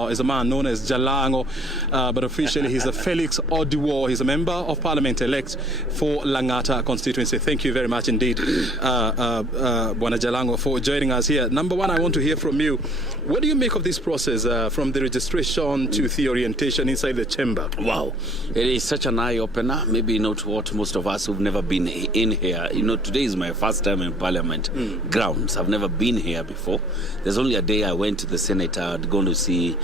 Is a man known as Jalang'O, but officially he's a Felix Oduor. He's a member of Parliament elect for Lang'ata constituency. Thank you very much indeed, Bwana Jalang'O, for joining us here. Number one, I want to hear from you. What do you make of this process from the registration to the orientation inside the chamber? Wow, it is such an eye-opener. Maybe not what most of us who've never been in here. You know, today is my first time in Parliament grounds. I've never been here before. There's only a day I went to the Senate. I'd gone to see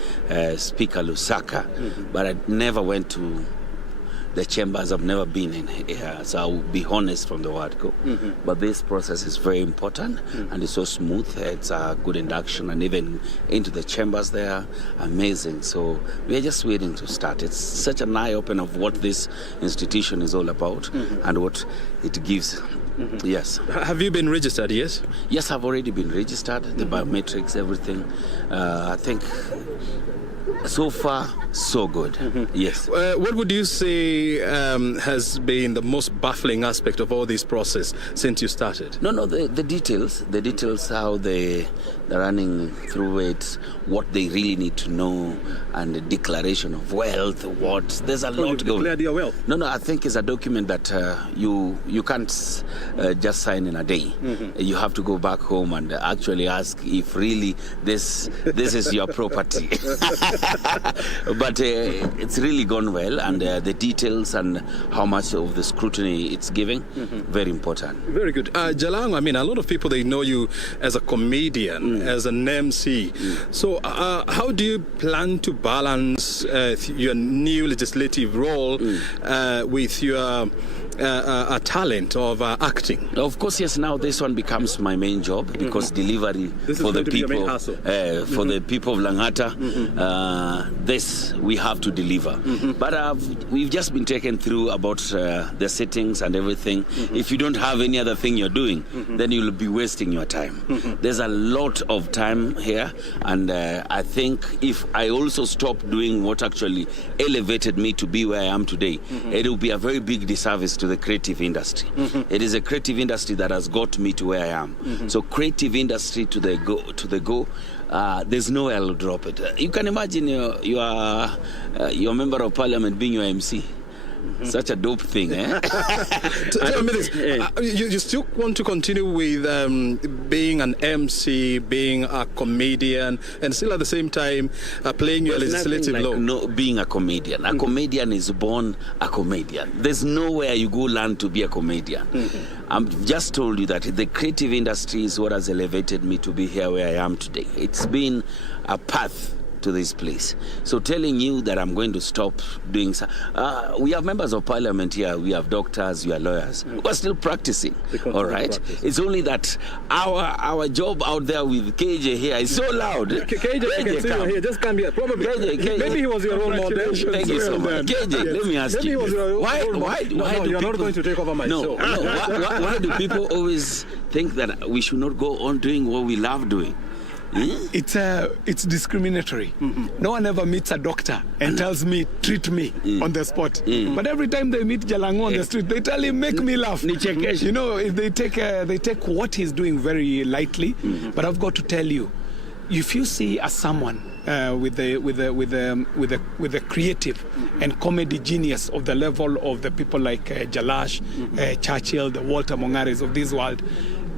Speaker Lusaka, but I never went to the chambers. I've never been in here, so I'll be honest from the word go. But this process is very important and it's so smooth. It's a good induction, and even into the chambers there, amazing. So we're just waiting to start. It's such an eye-opener of what this institution is all about and what it gives. Yes. Have you been registered, yes? Yes, I've already been registered, the biometrics, everything. I think so far, so good. Yes. What would you say has been the most baffling aspect of all this process since you started? No, the details, how they're running through it, what they really need to know, and the declaration of wealth, there's a lot going on. Declared your wealth? No, I think it's a document that you can't just sign in a day. You have to go back home and actually ask if really this is your property. But it's really gone well, and the details and how much of the scrutiny it's giving, very important. Very good. Jalang'O, I mean, a lot of people, they know you as a comedian, as an MC. So how do you plan to balance your new legislative role with your talent of acting? Of course, yes. Now this one becomes my main job because delivery for the people, for the people of Lang'ata, this we have to deliver. But we've just been taken through about the settings and everything. If you don't have any other thing you're doing, then you'll be wasting your time. There's a lot of time here, and I think if I also stop doing what actually elevated me to be where I am today, it will be a very big disservice to the creative industry. It is a creative industry that has got me to where I am. So creative industry to the go. There's nowhere I'll drop it. You can imagine your member of parliament being your MC. Such a dope thing, eh? Tell me this. You still want to continue with being an MC, being a comedian, and still at the same time playing your legislative role? No, being a comedian. A comedian is born a comedian. There's nowhere you go learn to be a comedian. I've just told you that the creative industry is what has elevated me to be here where I am today. It's been a path to this place. So telling you that I'm going to stop doing we have members of parliament here, we have doctors, we have lawyers. We're still practicing. All right. It's only that our job out there with KJ here is so loud. KJ, I can see you here. Just come here. Probably. KJ. Maybe he was your role model. Thank you so much. KJ, let me ask you. Why do you're people, not going to take over my show. Why do people always think that we should not go on doing what we love doing? It's discriminatory. No one ever meets a doctor and tells me, treat me on the spot. But every time they meet Jalang'O on the street, they tell him, make me laugh. You know, they take what he's doing very lightly. But I've got to tell you, if you see someone with the creative and comedy genius of the level of the people like Jalash, Churchill, the Walter Mongares of this world,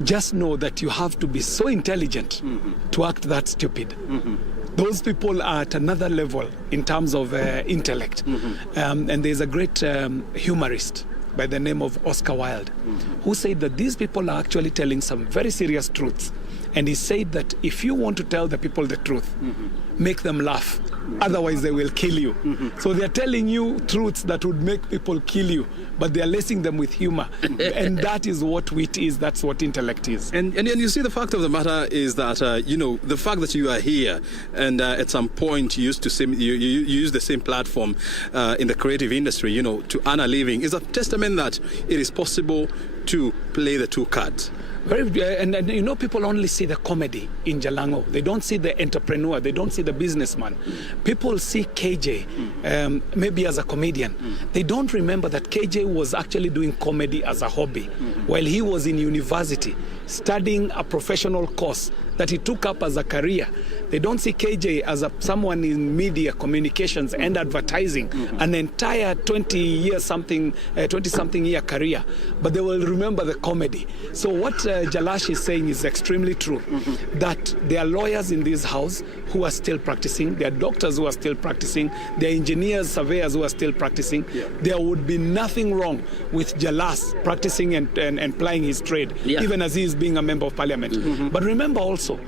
just know that you have to be so intelligent to act that stupid. Those people are at another level in terms of intellect. And there's a great humorist by the name of Oscar Wilde who said that these people are actually telling some very serious truths. And he said that if you want to tell the people the truth, make them laugh. Otherwise, they will kill you. So they're telling you truths that would make people kill you, but they're lacing them with humor. And that is what wit is. That's what intellect is. And you see, the fact of the matter is that, you know, the fact that you are here and at some point you used the same platform in the creative industry, you know, to earn a living is a testament that it is possible to play the two cards. And you know, people only see the comedy in Jalang'O. They don't see the entrepreneur. They don't see the businessman. People see KJ maybe as a comedian. They don't remember that KJ was actually doing comedy as a hobby while he was in university studying a professional course that he took up as a career. They don't see KJ as someone in media, communications, and advertising, an entire 20-something year career. But they will remember the comedy. So what Jalash is saying is extremely true, that there are lawyers in this house who are still practicing, there are doctors who are still practicing, there are engineers, surveyors who are still practicing. There would be nothing wrong with Jalas practicing and plying his trade, even as he is being a member of parliament. But remember also,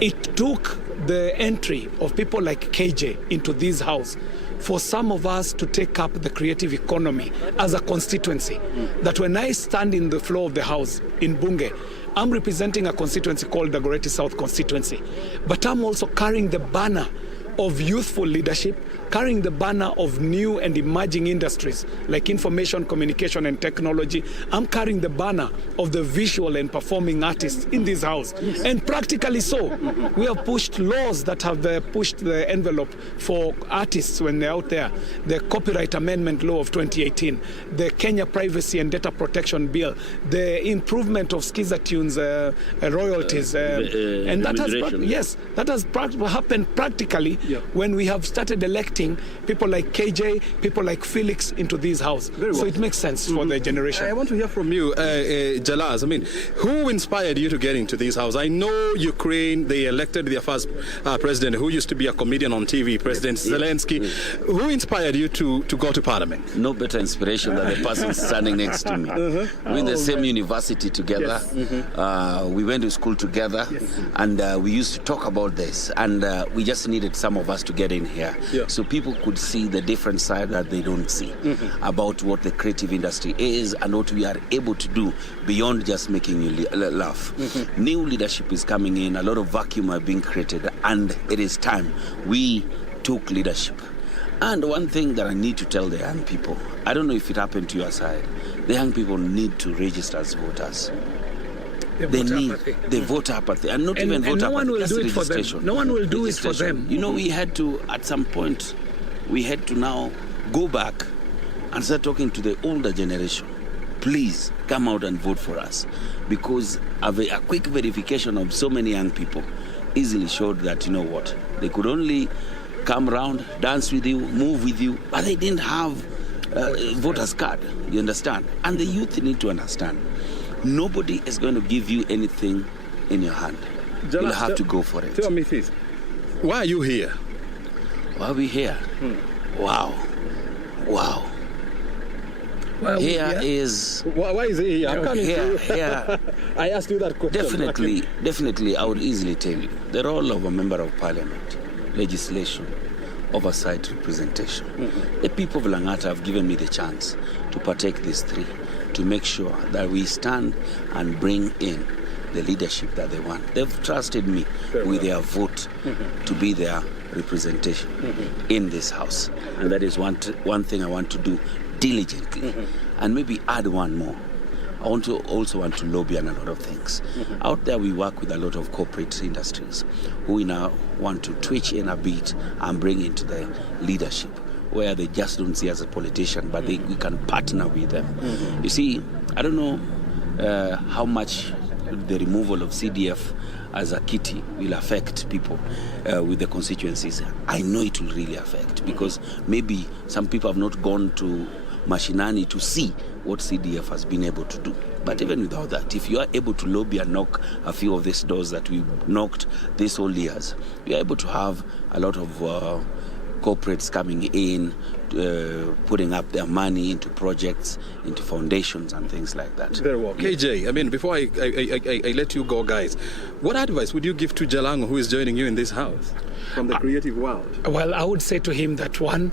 it took the entry of people like KJ into this house for some of us to take up the creative economy as a constituency. That when I stand in the floor of the house in Bunge, I'm representing a constituency called the Dagoretti South constituency, but I'm also carrying the banner of youthful leadership, carrying the banner of new and emerging industries like information, communication, and technology. I'm carrying the banner of the visual and performing artists in this house. And practically so, we have pushed laws that have pushed the envelope for artists when they're out there. The Copyright Amendment Law of 2018, the Kenya Privacy and Data Protection Bill, the improvement of Skizatune's royalties. And that has happened practically when we have started electing people like KJ, people like Felix into this house. So it makes sense for the generation. I want to hear from you, Jalaz. I mean, who inspired you to get into this house? I know Ukraine, they elected their first president, who used to be a comedian on TV, President Zelensky. Who inspired you to go to parliament? No better inspiration than the person standing next to me. We're in the same university together. We went to school together, and we used to talk about this, and we just needed some of us to get in here. So people could see the different side that they don't see about what the creative industry is and what we are able to do beyond just making you laugh. New leadership is coming in, a lot of vacuum are being created, and it is time we took leadership. And one thing that I need to tell the young people, I don't know if it happened to your side, the young people need to register as voters. They vote apathy, and not even vote apathy. No one will do it for them. No one will do it for them. You know, we had to, at some point, we had to now go back and start talking to the older generation. Please come out and vote for us, because a quick verification of so many young people easily showed that, you know what, they could only come around, dance with you, move with you, but they didn't have voter's card. You understand? And the youth need to understand. Nobody is going to give you anything in your hand. You'll have to go for it. Tell me this. Why are you here? Why are we here? Wow. Well, Why is it here? I'm coming to you. I asked you that question. Definitely, I would easily tell you. The role of a member of parliament, legislation, oversight, representation. The people of Lang'ata have given me the chance to partake these three, to make sure that we stand and bring in the leadership that they want. They've trusted me with their vote to be their representation in this house. And that is one thing I want to do diligently. And maybe add one more. I also want to lobby on a lot of things. Out there we work with a lot of corporate industries who we now want to twitch in a bit and bring into the leadership, where they just don't see us as a politician, but we can partner with them. You see, I don't know how much the removal of CDF as a kitty will affect people with the constituencies. I know it will really affect, because maybe some people have not gone to Mashinani to see what CDF has been able to do. But even without that, if you are able to lobby and knock a few of these doors that we knocked these whole years, we are able to have a lot of corporates coming in, putting up their money into projects, into foundations and things like that. Very well. KJ, I mean, before I let you go, guys, what advice would you give to Jalang'O, who is joining you in this house from the creative world? Well, I would say to him that, one,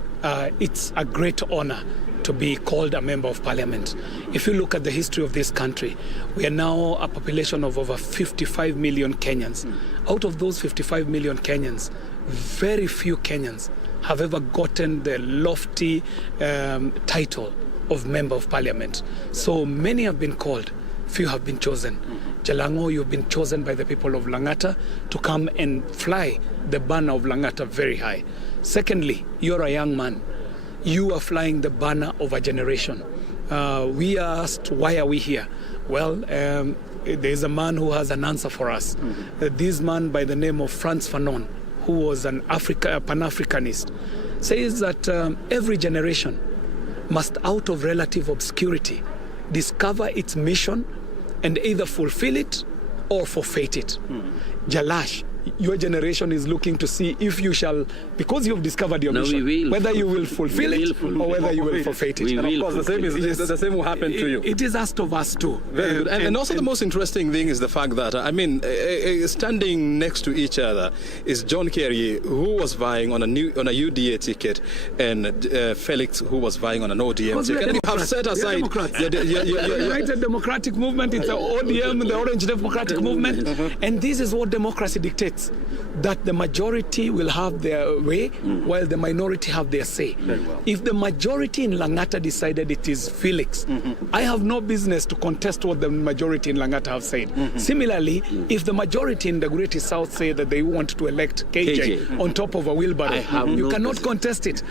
it's a great honor to be called a member of parliament. If you look at the history of this country, we are now a population of over 55 million Kenyans. Out of those 55 million Kenyans, very few Kenyans have ever gotten the lofty title of member of parliament. So many have been called, few have been chosen. Jalang'O, you've been chosen by the people of Lang'ata to come and fly the banner of Lang'ata very high. Secondly, you're a young man. You are flying the banner of a generation. We are asked, why are we here? Well, there is a man who has an answer for us. This man by the name of Frantz Fanon, who was a Pan-Africanist, says that every generation must, out of relative obscurity, discover its mission and either fulfill it or forfeit it. Jalash, your generation is looking to see if you shall, because you've discovered your mission, whether you will fulfill it or whether you will forfeit it. And of course, the same will happen to you. It is asked of us too. Very good. And also the most interesting thing is the fact that, standing next to each other is John Kerry, who was vying on a UDA ticket, and Felix, who was vying on an ODM ticket. And you have set aside the United Democratic Movement, it's the ODM, the Orange Democratic Movement, and this is what democracy dictates. That the majority will have their way while the minority have their say. If the majority in Lang'ata decided it is Felix, I have no business to contest what the majority in Lang'ata have said. Similarly, if the majority in the Greater South say that they want to elect KJ on top of a wheelbarrow, you cannot contest it.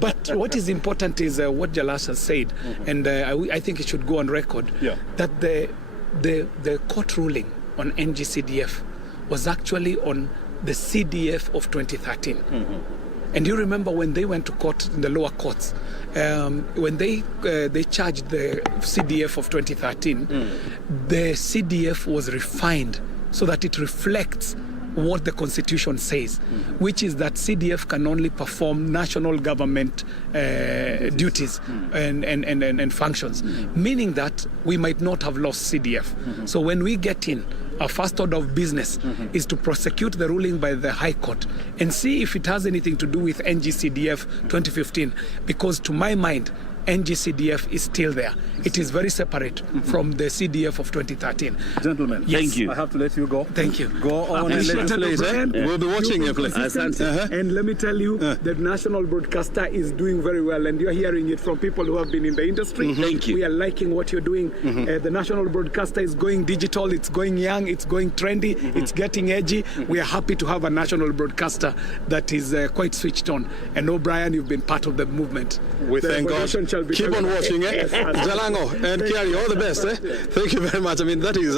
But what is important is what Jalash has said, and I think it should go on record, that the court ruling on NGCDF was actually on the CDF of 2013. And you remember when they went to court in the lower courts, when they charged the CDF of 2013, the CDF was refined so that it reflects what the Constitution says, which is that CDF can only perform national government duties and functions, meaning that we might not have lost CDF. So when we get in, our first order of business is to prosecute the ruling by the High Court and see if it has anything to do with NGCDF 2015, because to my mind, NGCDF is still there. It is very separate from the CDF of 2013. Gentlemen, thank you. I have to let you go. Thank you. Go on and let us play. We'll be watching you play. And let me tell you, the national broadcaster is doing very well, and you're hearing it from people who have been in the industry. Thank you. We are liking what you're doing. The national broadcaster is going digital, it's going young, it's going trendy, it's getting edgy. We are happy to have a national broadcaster that is quite switched on. And O'Brien, you've been part of the movement. We thank God. Keep on watching, Jalang'O and Kerry, all the best. Thank you very much. That is